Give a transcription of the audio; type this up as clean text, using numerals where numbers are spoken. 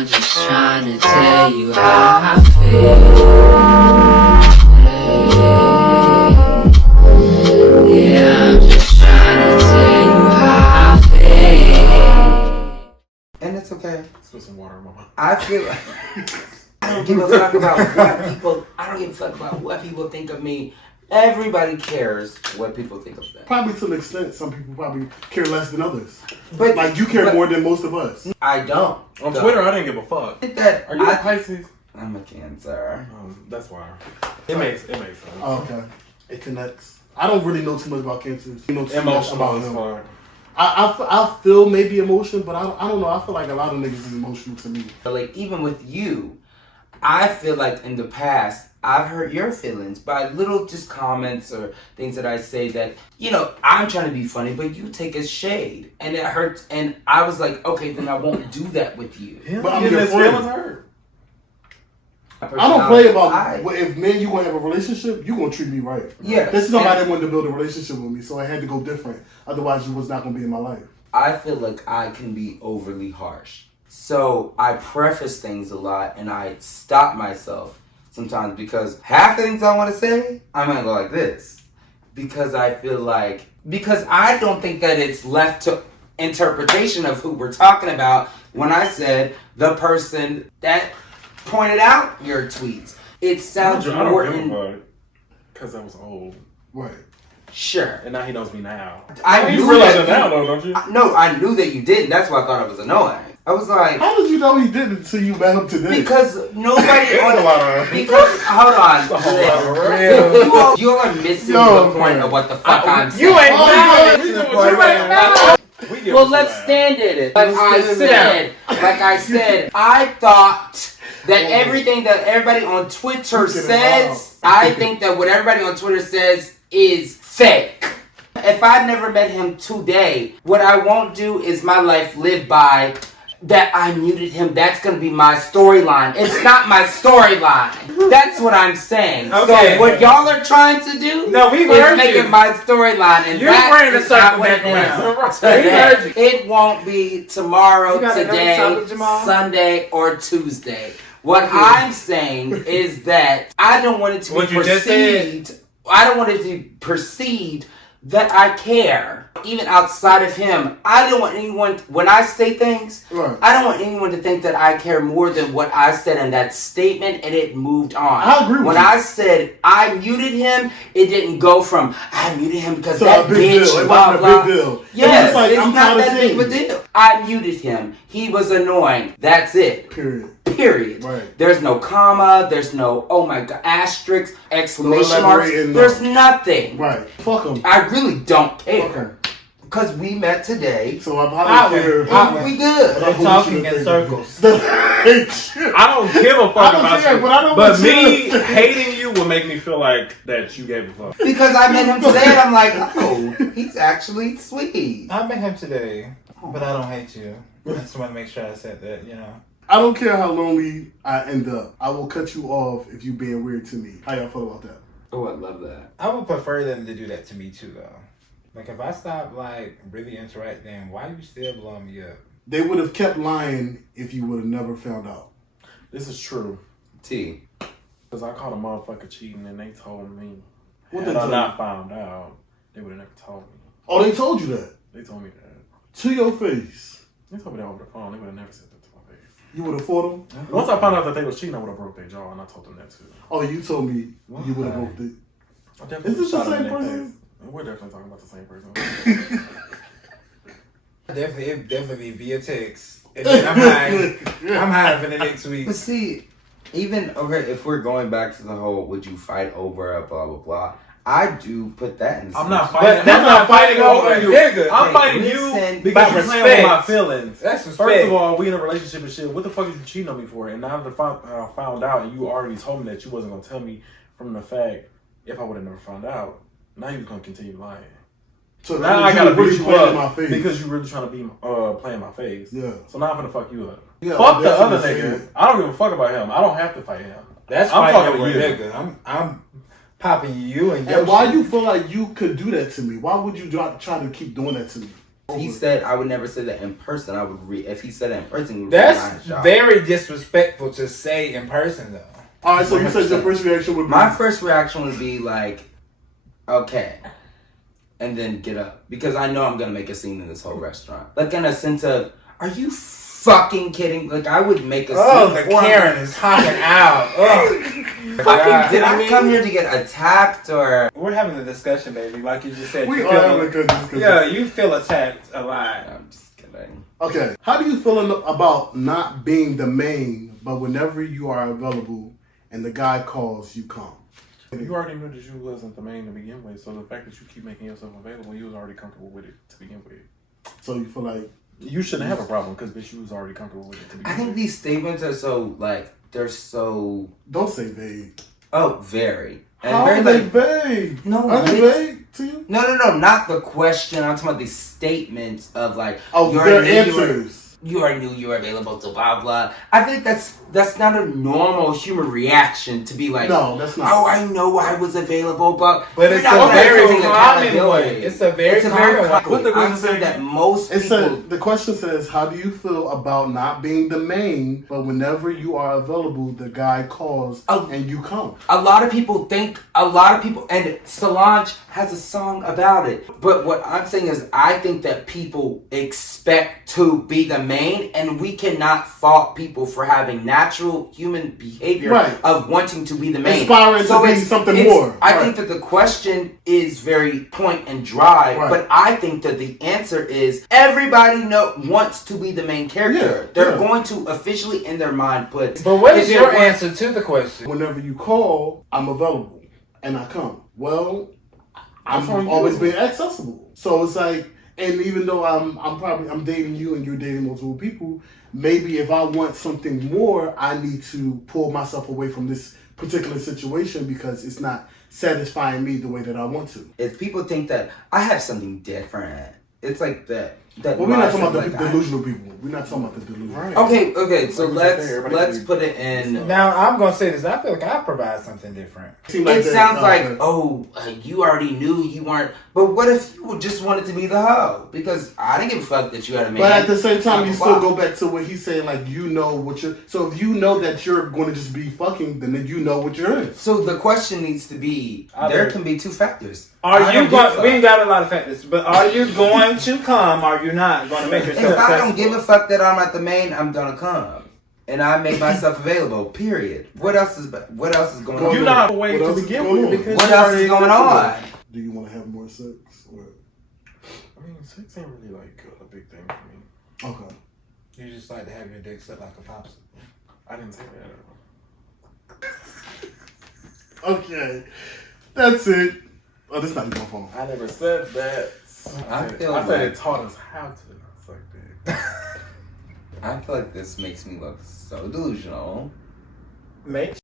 I'm just trying to tell you how I feel. Yeah, I'm just trying to tell you how I feel. And it's okay. Let's put some water in my mouth. I feel like I don't give a fuck about what people. I don't give a fuck about what people think of me. Everybody cares what people think of them. Probably to an extent, some people probably care less than others. But like you care more than most of us. I don't. On Twitter, I didn't give a fuck. Are you a Pisces? I'm a Cancer. That's why. It makes sense. Oh, okay. It connects. I don't really know too much about cancers. You know too much about them. I feel maybe emotion, but I don't know. I feel like a lot of niggas is emotional to me. But like even with you, I feel like in the past I've hurt your feelings by little just comments or things that I say that, you know, I'm trying to be funny, but you take as shade. And it hurts. And I was like, okay, then I won't do that with you. But I'm your feelings hurt. I don't play about if me and you gonna have a relationship, you gonna treat me right. Yeah. This is somebody that wanted to build a relationship with me, so I had to go different. Otherwise, you was not gonna be in my life. I feel like I can be overly harsh. So I preface things a lot and I stop myself sometimes because half the things I want to say, I'm going to go like this. Because I feel like, because I don't think that it's left to interpretation of who we're talking about when I said the person that pointed out your tweets. It sounds more in... Because I was old. Right. Sure. And now he knows me now. You realize it now, though, don't you? No, I knew that you didn't. That's why I thought it was annoying. I was like... How did you know he didn't until you met him today? Because nobody on... Because, hold on. You are missing the point of what the fuck I'm saying. You ain't Well, let's stand in it. Like I said, I thought that everything that everybody on Twitter says, I think that what everybody on Twitter says is fake. If I never met him today, what I won't do is my life live by that I muted him. That's going to be my storyline. It's not my storyline. That's what I'm saying. Okay. So what y'all are trying to do is make it my storyline. And that is not what it is. It won't be tomorrow, today, Sunday, or Tuesday. What I'm saying is that I don't want it to be perceived. I don't want it to be perceived that I care. Even outside of him, I don't want anyone, when I say things, I don't want anyone to think that I care more than what I said in that statement, and it moved on. I agree with when you. I said I muted him, it didn't go from, I muted him because that bitch, blah, blah. Big deal. Yes, it's not that big of a deal. I muted him. He was annoying. That's it. Period. Right. There's no comma. There's no, oh my God, asterisk, exclamation marks. There's nothing. Right. Fuck him. I really don't care. Because we met today. So I don't care. We good. They're talking in circles. I don't give a fuck about you. But me hating you will make me feel like that you gave a fuck. Because I met him today and I'm like, oh, he's actually sweet. I met him today, but I don't hate you. I just want to make sure I said that, you know. I don't care how lonely I end up. I will cut you off if you being weird to me. How y'all feel about that? Oh, I love that. I would prefer them to do that to me too, though. Like, if I stop, like, really interacting, why you still blowing me up? They would have kept lying if you would have never found out. This is true. T. Because I caught a motherfucker cheating and they told me. What Had they I told not found out, they would have never told me. Oh, they told you that? They told me that. To your face? They told me that over the phone. They would have never said that to my face. You would have fought them? Once I found out that they was cheating, I would have broke their jaw, and I told them that too. Oh, you told me you would have broke it. Is this the same person? We're definitely talking about the same person. It definitely via text. And then I'm hiding for the next week. But see, even, okay, if we're going back to the whole, would you fight over a blah, blah, blah, I do put that in. I'm not fighting. That's not fighting over you. Nigga. I'm fighting you because you're playing with my feelings. That's respect. First of all, we in a relationship and shit. What the fuck is you cheating on me for? And now that I found out, and you already told me that you wasn't gonna tell me from the fact if I would have never found out. Now you're gonna continue lying. So now I gotta beat you up because you're really trying to be playing my face. Yeah. So now I'm gonna fuck you up. Yeah, fuck the other nigga. I don't give a fuck about him. I don't have to fight him. That's I'm fighting fucking over a nigga. I'm popping you and your why shit. you feel like you could do that to me? Why would you try to keep doing that to me? If he said I would never say that in person, I would if he said it in person, we would That's very disrespectful to say in person, though. All right, so you said your first reaction would be... My first reaction would be like, okay. And then get up. Because I know I'm going to make a scene in this whole restaurant. Like in a sense of, are you fucking kidding? Like I would make a scene. Oh, the Karen is hopping out. Fucking, did I come here to get attacked or? We're having a discussion, baby. Like you just said. We are having a good discussion. Yeah, you feel attacked a lot. I'm just kidding. Okay, how do you feel about not being the main, but whenever you are available and the guy calls, you come? You already knew that you wasn't the main to begin with, so the fact that you keep making yourself available, you was already comfortable with it to begin with. So you feel like you shouldn't have a problem because bitch, you was already comfortable with it to begin with. I think these statements are so like they're so. Don't say vague. Oh, very. And How very, are they like, vague? No, are they vague to you? No, not the question. I'm talking about these statements of like. Oh, their answers. You already knew you were available to blah blah. I think that's not a normal human reaction to be like. No, that's not. Oh, I know I was available, but it's a very common way. It's a very common way. What the question said that most people. The question says, "How do you feel about not being the main, but whenever you are available, the guy calls and you come?" A lot of people think. And Solange has a song about it. But what I'm saying is, I think that people expect to be the main, and we cannot fault people for having natural human behavior of wanting to be the main. Aspiring to be something more. I think that the question is very point and dry, but I think that the answer is everybody wants to be the main character. They're going to officially in their mind put. But what is your answer to the question? Whenever you call, I'm available and I come. Well, I'm always being accessible. So it's like, and even though I'm dating you and you're dating multiple people, maybe if I want something more, I need to pull myself away from this particular situation because it's not satisfying me the way that I want to. If people think that I have something different, it's like that. Well, we're not talking about the delusional people. We're not talking about the delusional. Right. Okay. So let's put it in. Now I'm gonna say this. I feel like I provide something different. It sounds like you already knew you weren't. But what if you just wanted to be the hoe? Because I didn't give a fuck that you had a man. But at the same time, you still go back to what he's saying. Like you know what you're. So if you know that you're going to just be fucking, then you know what you're in. So the question needs to be: there can be two factors. Are you going? We ain't got a lot of factors, but are you going to come? Or are you not going to make yourself? If I don't give a fuck that I'm at the main, I'm gonna come, and I make myself available. Period. What else is going on? You're not away to begin with because what else is going on? Do you want to have more sex? Or? I mean, sex ain't really like a big thing for me. Okay. You just like to have your dick set like a popsicle. I didn't say that. Okay, that's it. Oh, this is not even my phone. I never said that. I said it taught us how to suck dick. I feel like this makes me look so delusional. Makes